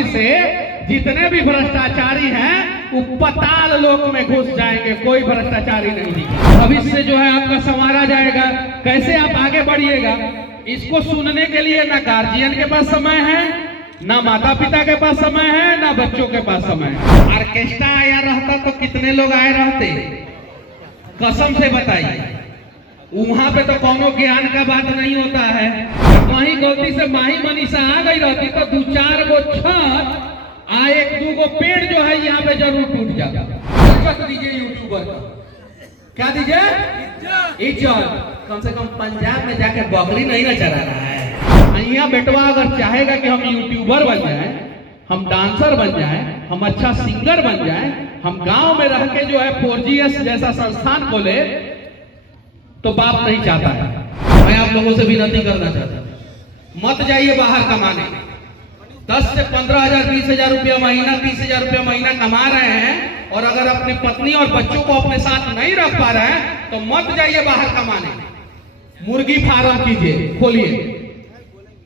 अभी से जितने भी भ्रष्टाचारी हैं वो पाताल लोक में घुस जाएंगे, कोई भ्रष्टाचारी नहीं दिखेगा। भविष्य जो है आपका संवारा जाएगा, कैसे आप आगे बढ़िएगा इसको सुनने के लिए ना गार्जियन के पास समय है, ना माता पिता के पास समय है, ना बच्चों के पास समय है। ऑर्केस्ट्रा आया रहता तो कितने लोग आए रहते, कसम से बताइए। वहां पे तो कोनो ज्ञान का बात नहीं होता है। कहीं गलती से माही मनीषा आ गई रहती तो 2-4 गो छत आ 1-2 गो पेड़ जो है यहाँ पे जरूर टूट जाता। इज्जत दीजिए यूट्यूबर का, क्या दीजिए? इज्जत। कम से कम पंजाब में जाके बकरी नहीं ना चरा रहा है। यहाँ बेटवा अगर चाहेगा कि हम यूट्यूबर बन जाए, हम डांसर बन जाए, हम अच्छा सिंगर बन जाए, हम गांव में रह के जो है 4GS जैसा संस्थान खोले, तो बाप नहीं चाहता है। मैं आप लोगों से विनती करना चाहता हूं, मत जाइए बाहर कमाने। 10 से 15 हजार 20 हजार रुपया महीना, 30 हजार रुपया महीना कमा रहे हैं और अगर अपनी पत्नी और बच्चों को अपने साथ नहीं रख पा रहे हैं तो मत जाइए बाहर कमाने। मुर्गी फार्म कीजिए, खोलिए,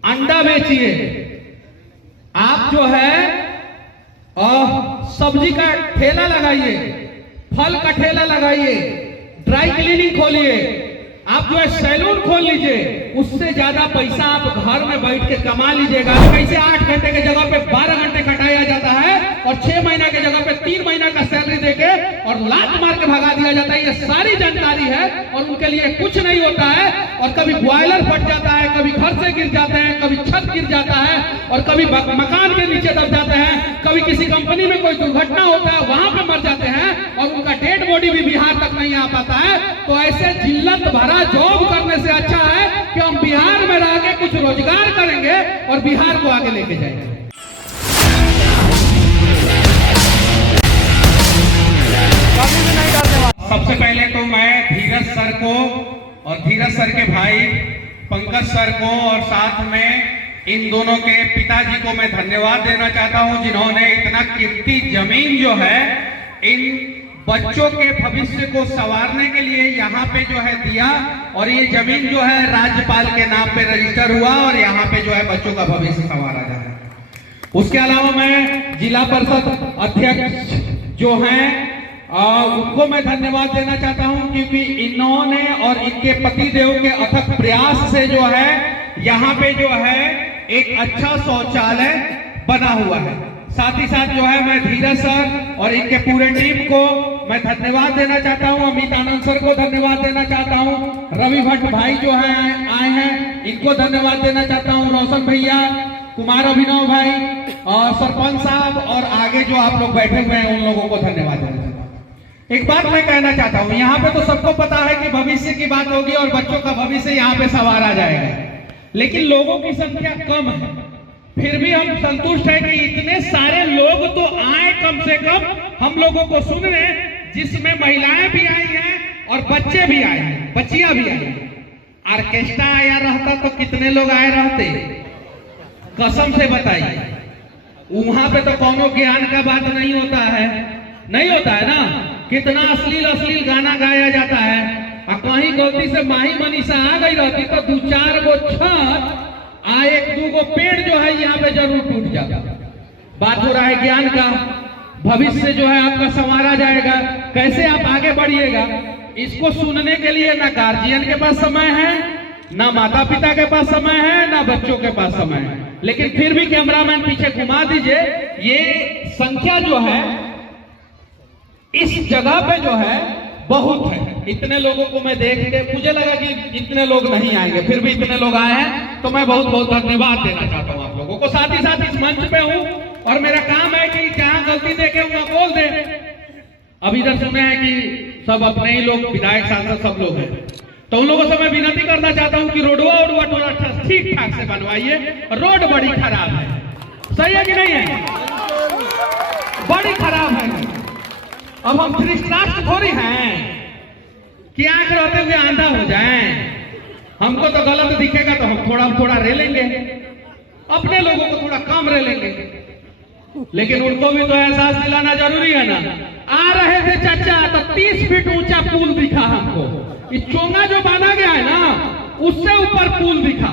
अंडा बेचिए, आप जो है सब्जी का ठेला लगाइए, फल का ठेला लगाइए, ड्राई क्लीनिंग खोलिए, आप जो है सैलून खोल लीजिए। उससे ज्यादा पैसा आप घर में बैठ के कमा लीजिएगा। कैसे 8 घंटे के जगह पे 12 घंटे कटाया जाता है और 6 महीना के जगह पे 3 महीना का सैलरी देके और लात मार के भगा दिया जाता है। ये सारी जानकारी है और उनके लिए कुछ नहीं होता है। और कभी बॉयलर फट जाता है, कभी घर से गिर जाते हैं, कभी छत गिर जाता है और कभी मकान के नीचे दब जाते हैं, कभी किसी कंपनी में कोई दुर्घटना होता है वहां पे मर जाते हैं और उनका डेड बॉडी भी बिहार तक नहीं आ पाता है। तो ऐसे जिल्लत भरा जॉब करने से अच्छा है कि हम बिहार में रह के कुछ रोजगार करेंगे और बिहार को आगे लेके जाएंगे। सबसे पहले तो मैं धीरज सर को और धीरज सर के भाई पंकज सर को और साथ में इन दोनों के पिताजी को मैं धन्यवाद देना चाहता हूं, जिन्होंने इतना कीमती जमीन जो है इन बच्चों के भविष्य को संवारने के लिए यहाँ पे जो है दिया। और ये जमीन जो है राज्यपाल के नाम पे रजिस्टर हुआ और यहाँ पे जो है बच्चों का भविष्य संवारा जा रहा है। उसके अलावा मैं जिला परिषद अध्यक्ष जो हैं उनको मैं धन्यवाद देना चाहता हूं, क्योंकि इन्होंने और इनके पतिदेव के अथक प्रयास से जो है यहाँ पे जो है एक अच्छा शौचालय बना हुआ है। साथ ही साथ जो है मैं धीरज सर और इनके पूरे टीम को मैं धन्यवाद देना चाहता हूं, अमित आनंद सर को धन्यवाद देना चाहता हूं, रवि भट्ट भाई जो है आए हैं इनको धन्यवाद देना चाहता हूं, रोशन भैया, कुमार अभिनव भाई और सरपंच साहब और आगे जो आप लोग बैठे हुए हैं उन लोगों को धन्यवाद देना चाहता हूं। एक बात मैं कहना चाहता हूं, यहाँ पे तो सबको पता है कि भविष्य की बात होगी और बच्चों का भविष्य यहाँ पे संवारा जाएगा, लेकिन लोगों की संख्या कम है। फिर भी हम संतुष्ट है कि इतने सारे लोग तो आए कम से कम हम लोगों को सुन रहे, जिसमें महिलाएं भी आई हैं और बच्चे भी आए हैं, बच्चियां भी आई हैं। ऑर्केस्ट्रा आया रहता तो कितने लोग आए रहते, कसम से बताइए। वहां पे तो कोनो ज्ञान का बात नहीं होता है, नहीं होता है ना। कितना अश्लील गाना गाया जाता है और कहीं गलती से माही मनीषा आ गई रहती तो 2-4 गो छत आ 1-2 गो पेड़ जो है यहाँ पे जरूर टूट जाता। बात हो रहा है ज्ञान का। भविष्य जो है आपका संवारा जाएगा, कैसे आप आगे बढ़िएगा इसको सुनने के लिए ना गार्जियन के पास समय है, ना माता पिता के पास समय है, ना बच्चों के पास समय है। लेकिन फिर भी कैमरामैन पीछे घुमा दीजिए, ये संख्या जो है इस जगह पे जो है बहुत है। इतने लोगों को मैं देख के मुझे लगा कि इतने लोग नहीं आएंगे, फिर भी इतने लोग आए हैं तो मैं बहुत बहुत धन्यवाद देना चाहता हूं आप लोगों को। साथ ही साथ इस मंच पे हूं और मेरा काम है कि जहां गलती देखे वहां बोल दे। अब इधर सुने हैं कि सब अपने ही लोग विधायक सांसद सब लोग हैं, तो उन लोगों से मैं विनती करना चाहता हूं कि रोडवा थोड़ा अच्छा ठीक ठाक से बनवाइए। रोड बड़ी खराब है, सही है कि नहीं है? बड़ी खराब है। अब हम धृतराष्ट्र थोड़ी हैं कि आंख रहते हुए आंधा हो जाएं। हमको तो गलत दिखेगा तो हम थोड़ा रे लेंगे, अपने लोगों को थोड़ा कम रे लेंगे, लेकिन उनको भी तो एहसास दिलाना जरूरी है ना। आ रहे थे चाचा तो 30 फीट ऊंचा पुल दिखा हमको, इस चोंगा जो बना गया है ना उससे ऊपर पुल दिखा।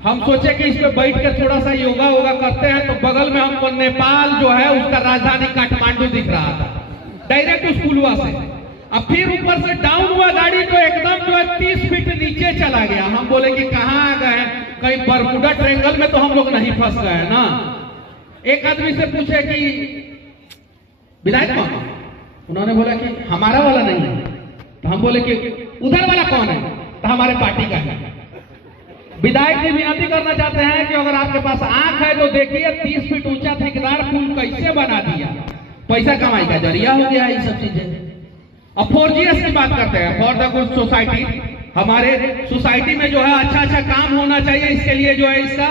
हम सोचे कि इसमें बैठ के थोड़ा सा योगा वोगा करते हैं, तो बगल में हमको नेपाल जो है उसका राजधानी काठमांडू दिख रहा था डायरेक्ट स्कूलवा से। अब फिर ऊपर से डाउन हुआ गाड़ी तो एकदम जो है 30 फीट नीचे चला गया। हम बोले कि कहाँ आ गए, कहीं बरमुडा ट्रायंगल में तो हम लोग नहीं फंस गए ना। एक आदमी से पूछे कि विधायक कौन, उन्होंने बोला कि हमारा वाला नहीं है। तो हम बोले कि उधर वाला कौन है, तो हमारे पार्टी का है। विधायक जी विनती करना चाहते हैं कि अगर आपके पास आंख है तो देखिए 30 फीट ऊंचा ठेकेदार पुल कैसे बना दिया, पैसा कमाई का जरिया हो गया ये सब चीजें। अब 4GS की बात करते हैं, फॉर द गुड सोसाइटी। हमारे सोसाइटी में जो है अच्छा अच्छा काम होना चाहिए, इसके लिए जो है इसका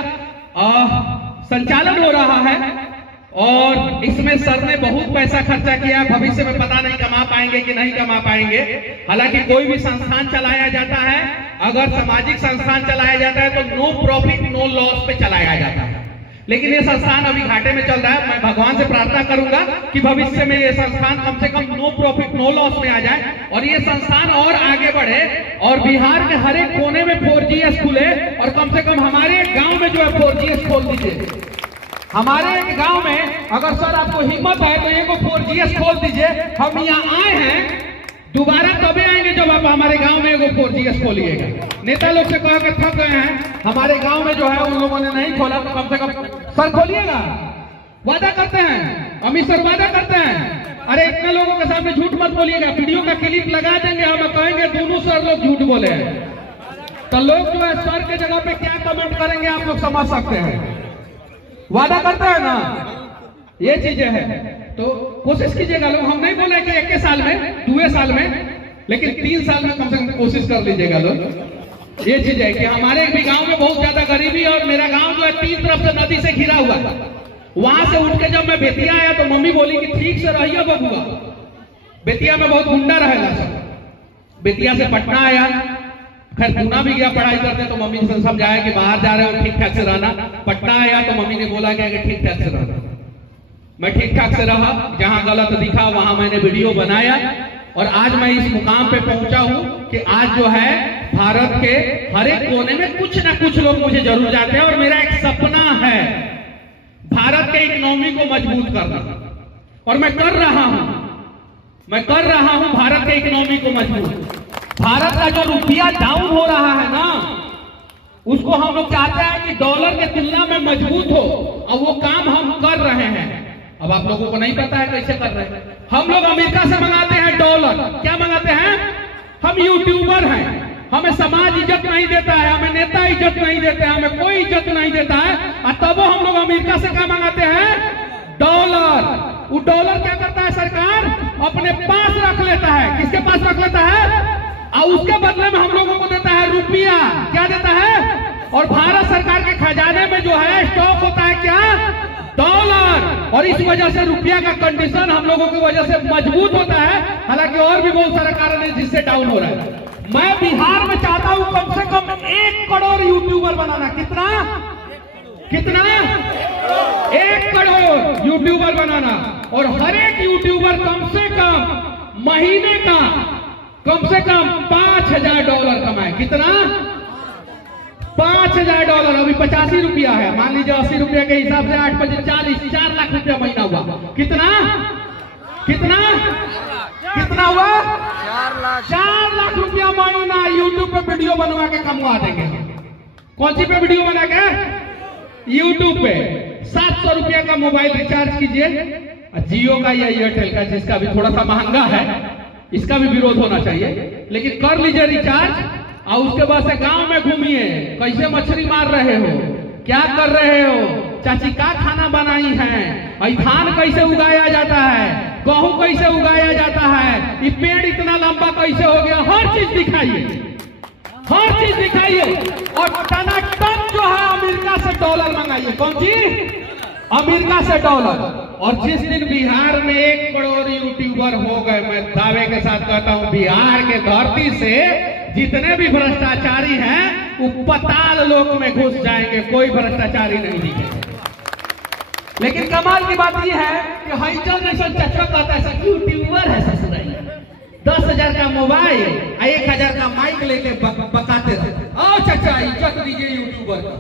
संचालन हो रहा है और इसमें सर ने बहुत पैसा खर्चा किया। भविष्य में पता नहीं कमा पाएंगे कि नहीं कमा पाएंगे। हालांकि कोई भी संस्थान चलाया जाता है, अगर सामाजिक संस्थान चलाया जाता है तो नो प्रॉफिट नो लॉस पे चलाया जाता है, लेकिन ये संस्थान अभी घाटे में चल रहा है। मैं भगवान से प्रार्थना करूंगा कि भविष्य में ये संस्थान कम से कम नो प्रॉफिट नो लॉस में आ जाए और ये संस्थान और आगे बढ़े और बिहार के हर एक कोने में 4GS खुले और कम से कम हमारे गांव में जो है 4GS खोल दीजिए। हमारे गांव में अगर सर आपको हिम्मत है तो एक 4GS खोल दीजिए। हम यहाँ आए हैं, दोबारा तभी आएंगे जब आप हमारे गांव में एक 4GS खोलिएगा। नेता लोग से कह के थक गए हैं, हमारे गांव में जो है उन लोगों ने नहीं खोला, तो कम से कम सर खोलिएगा। वादा करते हैं, अमित सर वादा करते हैं। अरे इतने लोगों के सामने झूठ मत बोलिएगा, वीडियो का क्लिप लगा देंगे, हम कहेंगे दोनों सर लोग झूठ बोले हैं, तो लोग जो है सर के जगह पे क्या कमेंट करेंगे आप लोग समझ सकते हैं। वादा करते हैं ना, ये चीजें हैं। तो कोशिश कीजिएगा लोग, हम नहीं बोले कि 1 साल में 2 साल में, लेकिन 3 साल में कम से कम कोशिश कर लीजिएगा लोग। ये चीज है कि हमारे भी गांव में बहुत ज्यादा गरीबी और मेरा गांव जो है 3 तरफ से नदी से घिरा हुआ है। वहां से उठ के जब मैं बेतिया आया तो मम्मी बोली कि ठीक से रहिए बबुआ, बेतिया में बहुत गुंडा रहेगा सब। बेतिया से पटना आया, खैर पूना भी गया पढ़ाई करते, तो मम्मी से समझाया कि बाहर जा रहे हो ठीक ठाक से रहना। पटना आया तो मम्मी ने बोला कि ठीक ठाक से रहना। मैं ठीक ठाक से रहा, जहां गलत दिखा वहां मैंने वीडियो बनाया और आज मैं इस मुकाम पे पहुंचा हूं कि आज जो है भारत के हर एक कोने में कुछ ना कुछ लोग मुझे जरूर जाते हैं और मेरा एक सपना है भारत के इकोनॉमी को मजबूत करना, और मैं कर रहा हूं भारत के इकोनॉमी को मजबूत। भारत का जो रुपया डाउन हो रहा है ना, उसको हम लोग चाहते हैं कि डॉलर के तुलना में मजबूत हो, और वो काम हम कर रहे हैं। अब आप लोगों को नहीं पता है कैसे कर रहे हैं। हम लोग अमेरिका से मंगाते हैं डॉलर, क्या मंगाते हैं? हम यूट्यूबर हैं, हमें समाज इज्जत नहीं देता है, हमें नेता इज्जत नहीं देते हैं, हमें कोई इज्जत नहीं देता है, और तब हम लोग अमेरिका से क्या मंगाते हैं? डॉलर। वो डॉलर क्या करता है सरकार? अपने पास रख लेता है। किसके पास रख लेता है? और उसके बदले में हम लोगों को देता है रुपया। क्या देता है? और भारत सरकार के खजाने में जो है स्टॉक होता है क्या? डॉलर। और इस वजह से रुपया का कंडीशन हम लोगों की वजह से मजबूत होता है। हालांकि और भी बहुत सारे कारण है जिससे डाउन हो रहा है। मैं बिहार में चाहता हूं कम से कम 1 करोड़ यूट्यूबर बनाना। कितना 1 करोड़ यूट्यूबर बनाना, और हर एक यूट्यूबर कम से कम महीने का कम से कम $5,000 कमाए। कितना? $5,000। अभी 85 रुपया है, मान लीजिए 80 रुपया के हिसाब से 8 बजे 4 लाख रुपया महीना हुआ। कितना हुआ? 4 लाख रुपया महीना यूट्यूब पे वीडियो बनवा के कमवा देंगे। कौन सी पे वीडियो बना के? यूट्यूब पे। 700 रुपया का मोबाइल रिचार्ज कीजिए, जियो का या एयरटेल का, जिसका भी थोड़ा सा महंगा है, इसका भी विरोध होना चाहिए, लेकिन कर लीजिए रिचार्ज। और उसके बाद से गांव में घूमिए, कैसे मछली मार रहे हो, क्या कर रहे हो, चाची का खाना बनाई है, धान कैसे उगाया जाता है, गेहूं कैसे उगाया जाता है, ये पेड़ इतना लंबा कैसे हो गया, हर चीज दिखाइए, हर चीज दिखाइए। और टनाटन जो है अमेरिका से डॉलर मंगाइए। कौन सी? अमेरिका से डॉलर। और जिस दिन बिहार में 1 करोड़ यूट्यूबर हो गए, मैं दावे के साथ कहता हूं बिहार के धरती से जितने भी भ्रष्टाचारी हैं वो पाताल लोक में घुस जाएंगे, कोई भ्रष्टाचारी नहीं दिखेगा। लेकिन कमाल की बात यह है कि हईचल जैसा चचा कहता है यूट्यूबर है, ससुराई 10,000 का मोबाइल 1,000 का माइक लेके बकाते रहते। आओ चाचा इज्जत दीजिए यूट्यूबर का।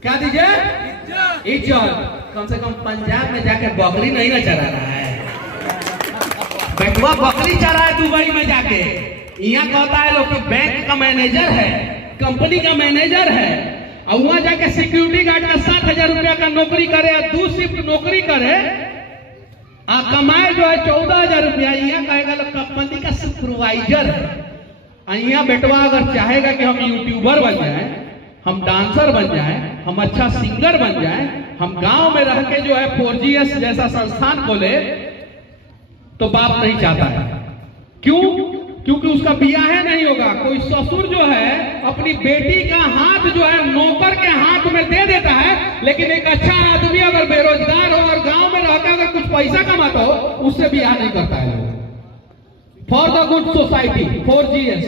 क्या दीजिए? इज्जत। कम से कम पंजाब में जाके बकरी नहीं ना चरा रहा है, बेटुआ बकरी चरा है दुबई में जाके। यहाँ कहता है लोग कि बैंक का मैनेजर है, कंपनी का मैनेजर है, और वहां जाके सिक्योरिटी गार्ड का 7,000 रुपया का नौकरी करे, 2 शिफ्ट नौकरी करे, कमाए जो है 14,000 रुपया। यहाँ कहेगा लोग कंपनी का सुपरवाइजर है। यहाँ बेटवा अगर चाहेगा कि हम यूट्यूबर बन जाए, हम डांसर बन जाए, हम अच्छा सिंगर बन जाए, हम गांव में रह के जो है 4GS जैसा संस्थान खोले, तो बाप नहीं चाहता है। क्यों? क्योंकि उसका बियाह नहीं होगा। कोई ससुर जो है अपनी बेटी का हाथ जो है नौकर के हाथ में दे देता है, लेकिन एक अच्छा आदमी अगर बेरोजगार हो और गांव में रहकर अगर कुछ पैसा कमाता हो, उससे बियाह नहीं करता है। For the good society, 4GS,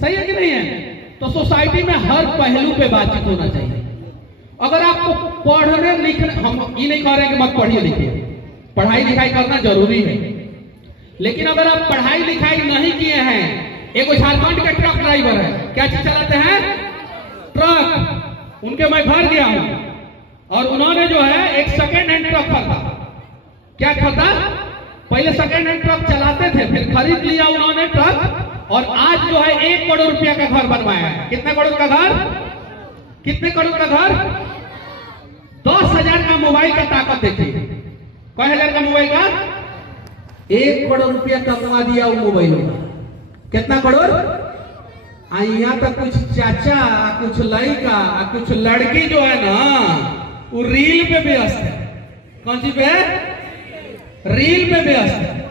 सही है कि नहीं है? तो सोसाइटी में हर पहलू पे बातचीत होना चाहिए। अगर आपको पढ़ने लिखने, हम ये नहीं कह रहे कि मत पढ़िए लिखिए, पढ़ाई लिखाई करना जरूरी है, लेकिन अगर आप पढ़ाई लिखाई नहीं किए हैं, एक झारखंड के ट्रक ड्राइवर है, क्या चीज चलाते हैं? ट्रक। उनके मैं घर गया हूं और उन्होंने जो है एक सेकेंड हैंड ट्रक खरीदा। क्या खरीदा? पहले सेकेंड हैंड ट्रक चलाते थे, फिर खरीद लिया उन्होंने ट्रक, और आज जो है 1 करोड़ रुपया का घर बनवाया है। कितने करोड़ का घर? कितने करोड़ का घर? 10,000 का मोबाइल का ताकत देखिए। कई हजार का मोबाइल का? 1 करोड़ रुपया कमा दिया वो मोबाइल में। कितना करोड़? यहाँ तक कुछ चाचा, कुछ लड़का, कुछ लड़की जो है ना, वो रील पे व्यस्त है। कौन सी पे? रील पे व्यस्त है।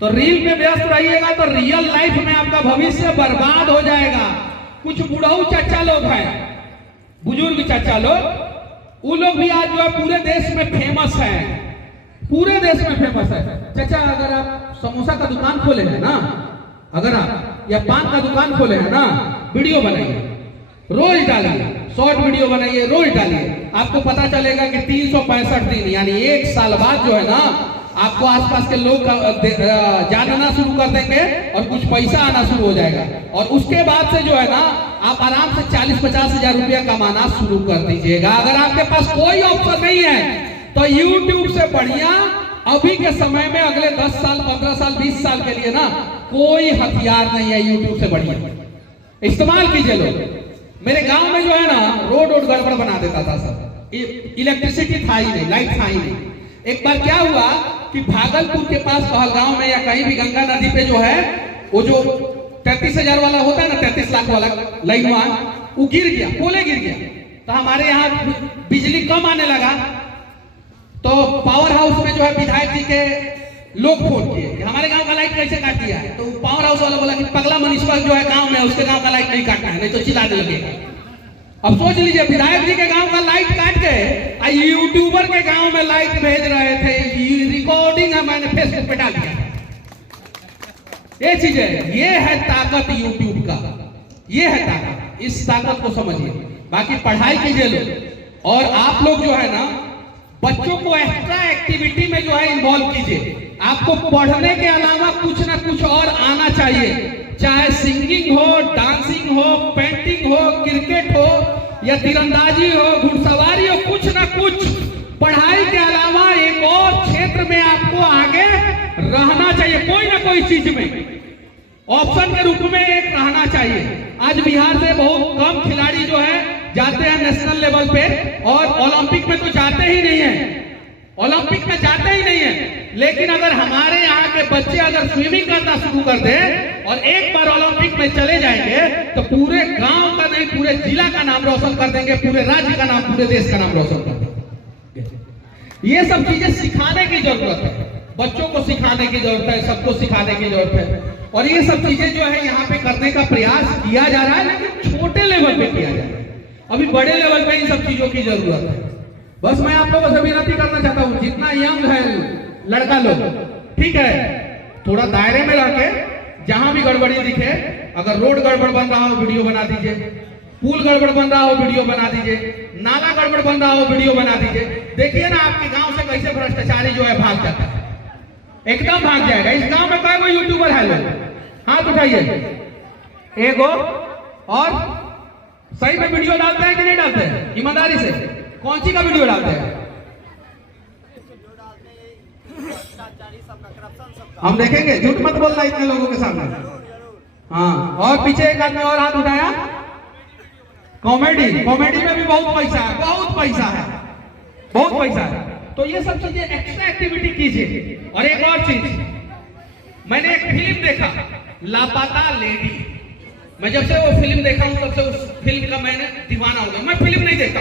तो रील पे व्यस्त रहिएगा तो रियल लाइफ में आपका भविष्य बर्बाद हो जाएगा। कुछ बुढ़ऊ चाचा लोग हैं, बुजुर्ग चाचा लोग, वो लोग भी आज जो है पूरे देश में फेमस है, पूरे देश में फेमस है। चाचा अगर आप समोसा का दुकान खोले हैं ना, अगर आप या पान का दुकान खोले हैं ना, वीडियो बनाइए, रोज डालिए, शॉर्ट वीडियो बनाइए, रोज डालिए। आपको पता चलेगा कि 365 दिन यानी 1 साल बाद जो है ना, आपको आसपास के लोग जानना शुरू कर देंगे और कुछ पैसा आना शुरू हो जाएगा। और उसके बाद से जो है ना, आप आराम से 40-50 हजार रुपया कमाना शुरू कर दीजिएगा। अगर आपके पास कोई ऑप्शन नहीं है तो YouTube से बढ़िया अभी के समय में अगले 10 साल, 15 साल, 20 साल के लिए ना कोई हथियार नहीं है। YouTube से बढ़िया इस्तेमाल कीजिए लोग। मेरे गांव में जो है ना, रोड गड़बड़ बना देता था सब, इलेक्ट्रिसिटी था ही नहीं, लाइट था ही नहीं। एक बार क्या हुआ कि भागलपुर के पास पहलगांव में या कहीं भी गंगा नदी पे जो है, वो जो 33,000 वाला होता है ना, 33 लाख वाला लाइन, वो गिर गया, पोले गिर गया। तो हमारे यहाँ बिजली कम आने लगा, तो पावर हाउस में जो है विधायक जी के लोग फोन किए, हमारे गांव का लाइट कैसे काट दिया है? तो पावर हाउस वाला बोला कि पगला मनीषवर जो है गांव में, उसके गांव का लाइट नहीं काटना है, नहीं तो चिल्लाने लगेगा। अब सोच लीजिए, विधायक जी के गांव का लाइट काट के यूट्यूबर के गांव में लाइट भेज रहे थे। ये रिकॉर्डिंग है, मैंने फेसबुक पे डाल दिया। ये चीज है, ये है ताकत यूट्यूब का, ये है ताकत। इस ताकत को समझिए। बाकी पढ़ाई कीजिए लोग, और आप लोग जो है ना, बच्चों को एक्स्ट्रा एक्टिविटी में जो है इन्वॉल्व कीजिए। आपको पढ़ने के अलावा कुछ ना कुछ और आना चाहिए, चाहे सिंगिंग हो, डांसिंग हो, पेंटिंग हो, क्रिकेट हो, या तीरंदाजी हो, घुड़सवारी हो, कुछ ना कुछ पढ़ाई के अलावा एक और क्षेत्र में आपको आगे रहना चाहिए। कोई ना कोई चीज में ऑप्शन के रूप में एक रहना चाहिए। आज बिहार से बहुत कम खिलाड़ी जो है जाते हैं नेशनल लेवल पे, और ओलंपिक में तो जाते ही नहीं है, ओलंपिक में जाते ही नहीं है। लेकिन अगर हमारे यहाँ के बच्चे अगर स्विमिंग करना शुरू कर दे और एक बार ओलंपिक में चले जाएंगे, तो पूरे गांव का नहीं, पूरे जिला का नाम रोशन कर देंगे, पूरे राज्य का नाम, पूरे देश का नाम रोशन कर देंगे। ये सब चीजें सिखाने की जरूरत है, बच्चों को सिखाने की जरूरत है, सबको सिखाने की जरूरत है। और ये सब चीजें जो है यहाँ पे करने का प्रयास किया जा रहा है, लेकिन छोटे लेवल पे किया जा रहा है। अभी बड़े लेवल पे इन सब चीजों की जरूरत है। बस मैं आप लोगों से विनती करना चाहता हूँ, जितना यंग है लड़का लोग, ठीक है, थोड़ा दायरे में रह के जहां भी गड़बड़ी दिखे, अगर रोड गड़बड़ बन रहा हो वीडियो बना दीजिए, पुल गड़बड़ बन रहा हो वीडियो बना दीजिए, नाला गड़बड़ बन रहा हो वीडियो बना दीजिए। देखिए ना आपके गांव से कैसे भ्रष्टाचारी जो है भाग जाता है, एकदम भाग जाएगा। इस गांव में कई यूट्यूबर है लोग, हाथ उठाइए, एगो और सही में वीडियो डालते हैं कि नहीं डालते हैं? ईमानदारी से कौन सी का वीडियो डालते हैं? हम देखेंगे, झूठ मत बोलना इतने लोगों के सामने। हाँ, और पीछे एक आदमी और हाथ उठाया, कॉमेडी। कॉमेडी में भी बहुत पैसा है, बहुत पैसा है, बहुत पैसा है। तो ये सब चीजें एक्स्ट्रा एक्टिविटी कीजिए। और एक और चीज, मैंने एक फिल्म देखा, लापता लेडी। मैं जब से वो फिल्म देखा हूं तब से उस फिल्म का मैंने दीवाना हो गया। मैं फिल्म नहीं देखता,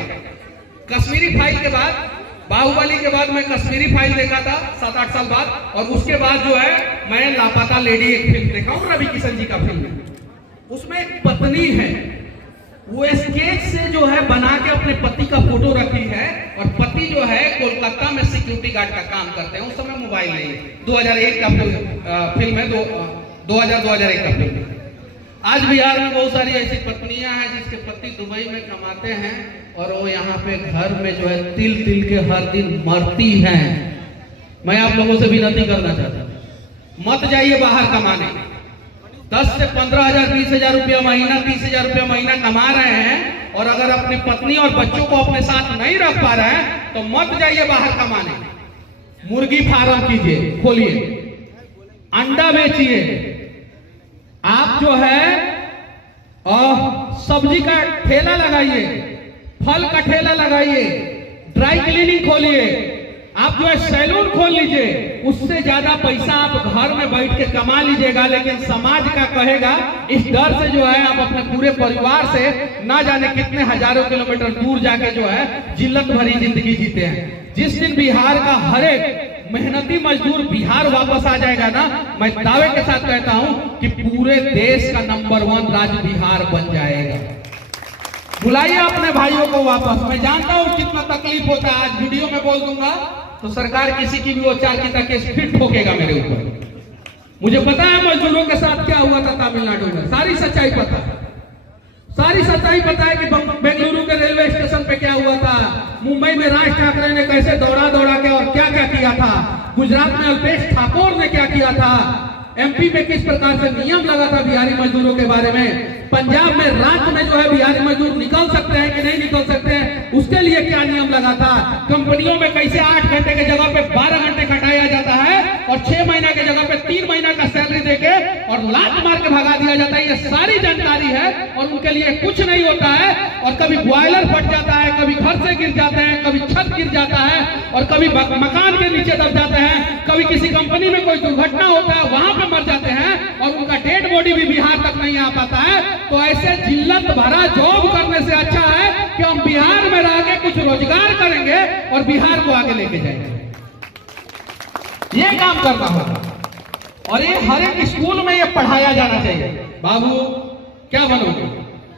कश्मीरी फाइल के बाद, बाहुबली के बाद मैं कश्मीरी फाइल देखा था 7-8 साल बाद, और उसके बाद जो है मैं लापता लेडी एक फिल्म देखा हूं, रवि किशन जी का फिल्म। उसमें एक पत्नी है, वो स्केच से जो है बना के अपने पति का फोटो रखी है, और पति जो है कोलकाता में सिक्योरिटी गार्ड का काम करते हैं। उस समय मोबाइल नहीं है, 2001 का फिल्म है, 2001 का फिल्म। आज बिहार में बहुत सारी ऐसी पत्नियां हैं जिसके पति दुबई में कमाते हैं, और वो यहाँ पे घर में जो है तिल तिल के हर दिन मरती हैं। मैं आप लोगों से विनती करना चाहता हूँ, मत जाइए बाहर कमाने। 10 से 15,000, 20,000 रुपया महीना, 30,000 रुपया महीना कमा रहे हैं, और अगर अपनी पत्नी और बच्चों को अपने साथ नहीं रख पा रहे हैं तो मत जाइए बाहर कमाने। मुर्गी फार्म कीजिए, खोलिए, अंडा बेचिए, आप जो है सब्जी का ठेला लगाइए, फल का ठेला लगाइए, ड्राई क्लीनिंग खोलिए, आप जो है सैलून खोल लीजिए। उससे ज्यादा पैसा आप घर में बैठ के कमा लीजिएगा, लेकिन समाज का कहेगा, इस डर से जो है आप अपने पूरे परिवार से ना जाने कितने हजारों किलोमीटर दूर जाके जो है जिल्लत भरी जिंदगी जीते हैं। जिस दिन बिहार का हर एक मेहनती मजदूर बिहार वापस आ जाएगा ना, मैं दावे के साथ कहता हूं कि पूरे देश का नंबर 1 राज्य बिहार बन जाएगा। बुलाइए अपने भाइयों को वापस। मैं जानता हूं कितना तकलीफ होता है, आज वीडियो में बोल दूंगा तो सरकार किसी की भी वो चार की तक फिट ठोकेगा मेरे ऊपर। मुझे पता है मजदूरों के साथ क्या हुआ था तमिलनाडु में, सारी सच्चाई पता है, सारी सच्चाई पता है कि बेंगलुरु के रेलवे स्टेशन पे क्या हुआ था, मुंबई में राज ठाकरे ने कैसे दौड़ा दौड़ा के और क्या क्या किया था, गुजरात में अल्पेश ठाकोर ने क्या किया था, एमपी में किस प्रकार से नियम लगा था बिहारी मजदूरों के बारे में, पंजाब में रात में जो है बिहारी मजदूर निकल सकते हैं कि नहीं निकल सकते हैं, उसके लिए क्या नियम लगा था, कंपनियों में कैसे 8 घंटे के जगह पे 12 घंटे खटाया जाता है, और 6 महीना के जगह पे 3 महीना का सैलरी देके और लात मार के भगा दिया जाता है। ये सारी जानकारी है, और उनके लिए कुछ नहीं होता है। और कभी बॉयलर फट जाता है, कभी घर से गिर जाते हैं, कभी छत गिर जाता है, और कभी मकान के नीचे दब जाते हैं, कभी किसी कंपनी में कोई दुर्घटना होता है वहां पे मर जाते हैं, और उनका डेड बॉडी भी बिहार तक नहीं आ पाता है। तो ऐसे जिल्लत भरा जॉब करने से अच्छा है कि हम बिहार में रह के कुछ रोजगार करेंगे और बिहार को आगे लेके जाएंगे। ये काम करना होगा, और ये हर एक स्कूल में ये पढ़ाया जाना चाहिए। बाबू क्या बनोगे?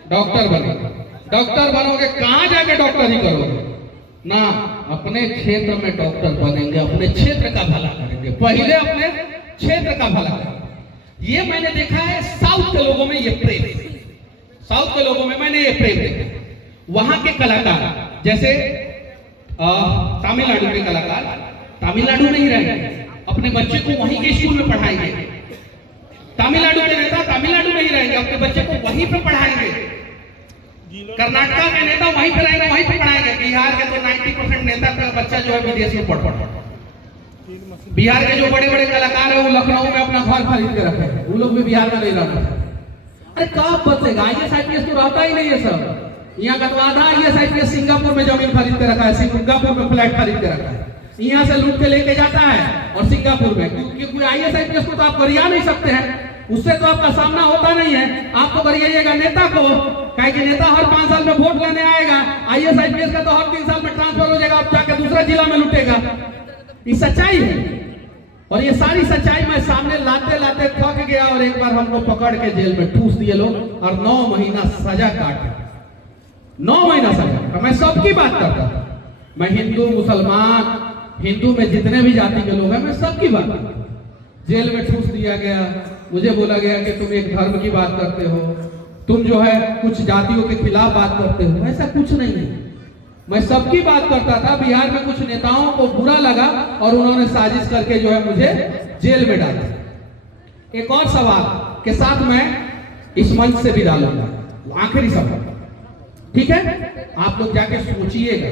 डॉक्टर बनोगे। डॉक्टर बनोगे, कहां जाके डॉक्टरी करोगे ना, अपने क्षेत्र में डॉक्टर बनेंगे, अपने क्षेत्र का भला करेंगे, पहले अपने क्षेत्र का भला करेंगे। ये मैंने देखा है साउथ के लोगों में, ये प्रेम, साउथ के लोगों में मैंने ये प्रेम देखा। वहां के कलाकार, जैसे तमिलनाडु के कलाकार तमिलनाडु में ही रहेंगे, अपने बच्चे को वहीं के स्कूल में पढ़ाएंगे। तमिलनाडु के नेता तमिलनाडु में ही रहेंगे, अपने बच्चे को वहीं पे पढ़ाएंगे। कर्नाटका के नेता वहीं पे रहेंगे, वहीं पे पढ़ाएंगे। बिहार के तो 90% नेता का बच्चा जो है विदेश में पढ़ बिहार के जो बड़े बड़े कलाकार है वो लखनऊ में अपना घर खरीद के रखे हैं, वो लोग भी बिहार में नहीं रहते। अरे कब बचेगा? IAS IPS तो रहता ही नहीं है सब। यहाँ का तो आधा IAS IPS सिंगापुर में जमीन खरीद के रखा है, सिंगापुर में फ्लैट खरीद के रखा है, यहाँ से लूट के लेके जाता है, और सिंगापुर में क्योंकि IAS IPS को तो आप गरिया नहीं सकते हैं, उससे तो आपका सामना होता नहीं है। आप तो गरियाइएगा नेता को, कहे कि नेता हर 5 साल में वोट लेने आएगा, IAS IPS का तो हर 3 साल में ट्रांसफर हो जाएगा, आप जाके दूसरा जिला में लूटेगा। ये सच्चाई है, और ये सारी सच्चाई मैं सामने लाते लाते थक गया, और एक बार हमको पकड़ के जेल में ठूस दिए लोग, और 9 महीना सजा काटे, 9 महीना सजा। मैं सबकी बात करता था, मैं हिंदू मुसलमान, हिंदू में जितने भी जाति के लोग हैं, मैं सबकी बात करता। जेल में ठूस दिया गया, मुझे बोला गया कि तुम एक धर्म की बात करते हो, तुम जो है कुछ जातियों के खिलाफ बात करते हो। ऐसा कुछ नहीं है, मैं सबकी बात करता था। बिहार में कुछ नेताओं को बुरा लगा और उन्होंने साजिश करके जो है मुझे जेल में डाला। एक और सवाल के साथ मैं इस मंच से भी डालूंगा, आखिरी सवाल, ठीक है? आप लोग जाके सोचिएगा,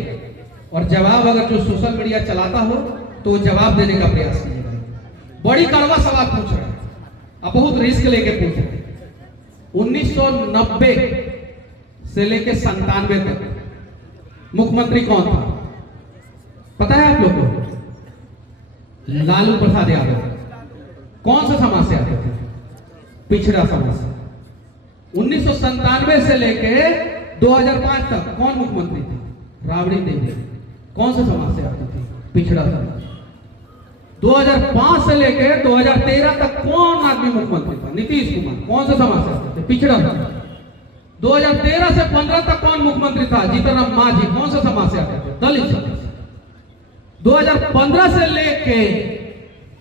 और जवाब अगर जो सोशल मीडिया चलाता हो तो वो जवाब देने का प्रयास कीजिएगा। बड़ी कड़वा सवाल पूछ रहे हैं, अब बहुत रिस्क लेके पूछ रहे हैं। 1990 से लेके 97 तक मुख्यमंत्री कौन था पता है आप लोग को? लालू प्रसाद यादव। कौन सा समाज से आते थे? पिछड़ा समाज से। 1997 से लेके 2005 तक कौन मुख्यमंत्री थे? राबड़ी देवी। कौन से समाज से आते थे? पिछड़ा समाज। 2005 से लेके 2013 तक कौन आदमी मुख्यमंत्री था? नीतीश कुमार। कौन से समाज से आते थे? पिछड़ा समाज। 2013 से 15 तक कौन मुख्यमंत्री था? जीतन राम मांझी। कौन से समाज से आते थे? दलित समाज से। 2015 से लेके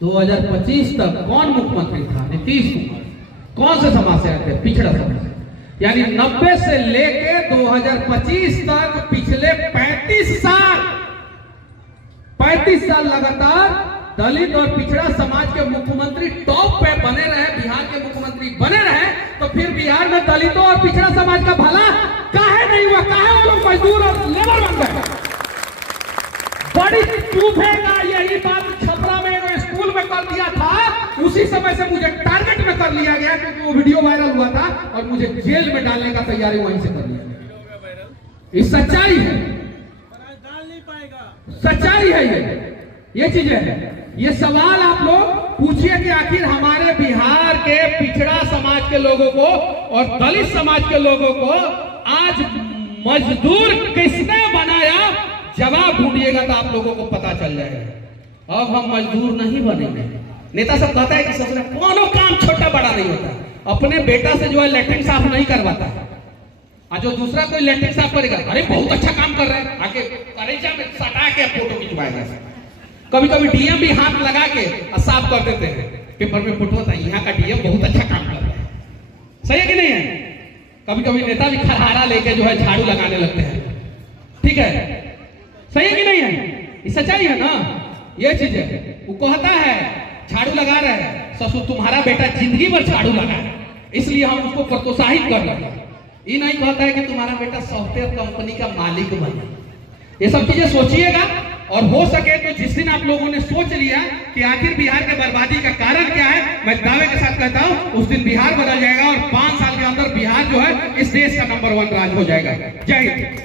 2025 तक कौन मुख्यमंत्री था? नीतीश कुमार। कौन से समाज से आते थे? पिछड़ा समाज से। यानी 90 से लेके 2025 तक पिछले 35 साल लगातार दलित और पिछड़ा समाज के मुख्यमंत्री टॉप पे बने रहे, बिहार के मुख्यमंत्री बने रहे, तो फिर बिहार में दलितों और पिछड़ा समाज का भला काहे नहीं हुआ? काहे वो लोग मजदूर और लेबर बन गए? बड़ी चूभेगा यही बात छपरा में एगो स्कूल में कर दिया था, उसी समय से मुझे टारगेट में कर लिया गया क्योंकि वो वीडियो वायरल हुआ था और मुझे जेल में डालने का तैयारी वहीं से कर लिया गया। ये सच्चाई है, सच्चाई है, ये चीजें है। ये सवाल आप लोग पूछिए कि आखिर हमारे बिहार के पिछड़ा समाज के लोगों को और दलित समाज के लोगों को आज मजदूर किसने बनाया? जवाब ढूंढिएगा तो आप लोगों को पता चल जाएगा। अब हम मजदूर नहीं बनेंगे। नेता सब कहता है कि सबसे कोनो काम छोटा बड़ा नहीं होता। अपने बेटा से जो है लैट्रिन साफ नहीं करवाता, और जो दूसरा कोई लैट्रिन साफ करेगा, अरे बहुत अच्छा काम कर रहा है, आके करेजा में सटा के फोटो खिंचवाएगा। कभी कभी डीएम भी हाथ लगा के साफ कर देते हैं, पेपर में फोटो होता है, यहाँ का डीएम बहुत अच्छा काम कर रहा है। सही है कि नहीं है? कभी कभी नेता भी खरहारा लेके जो है झाड़ू लगाने लगते हैं। ठीक है, सही है कि नहीं है? ये सच्चाई है ना? ये चीज है। वो कहता है झाड़ू लगा रहे हैं, ससुर तुम्हारा बेटा जिंदगी भर झाड़ू लगा है, इसलिए हम उसको प्रोत्साहित कर रहे हैं। ये नहीं कहता है कि तुम्हारा बेटा सॉफ्टवेयर कंपनी का मालिक बने। ये सब चीजें सोचिएगा, और हो सके तो जिस दिन आप लोगों ने सोच लिया कि आखिर बिहार के बर्बादी का कारण क्या है, मैं दावे के साथ कहता हूं उस दिन बिहार बदल जाएगा और 5 साल के अंदर बिहार जो है इस देश का नंबर 1 राज्य हो जाएगा। जय हिंद।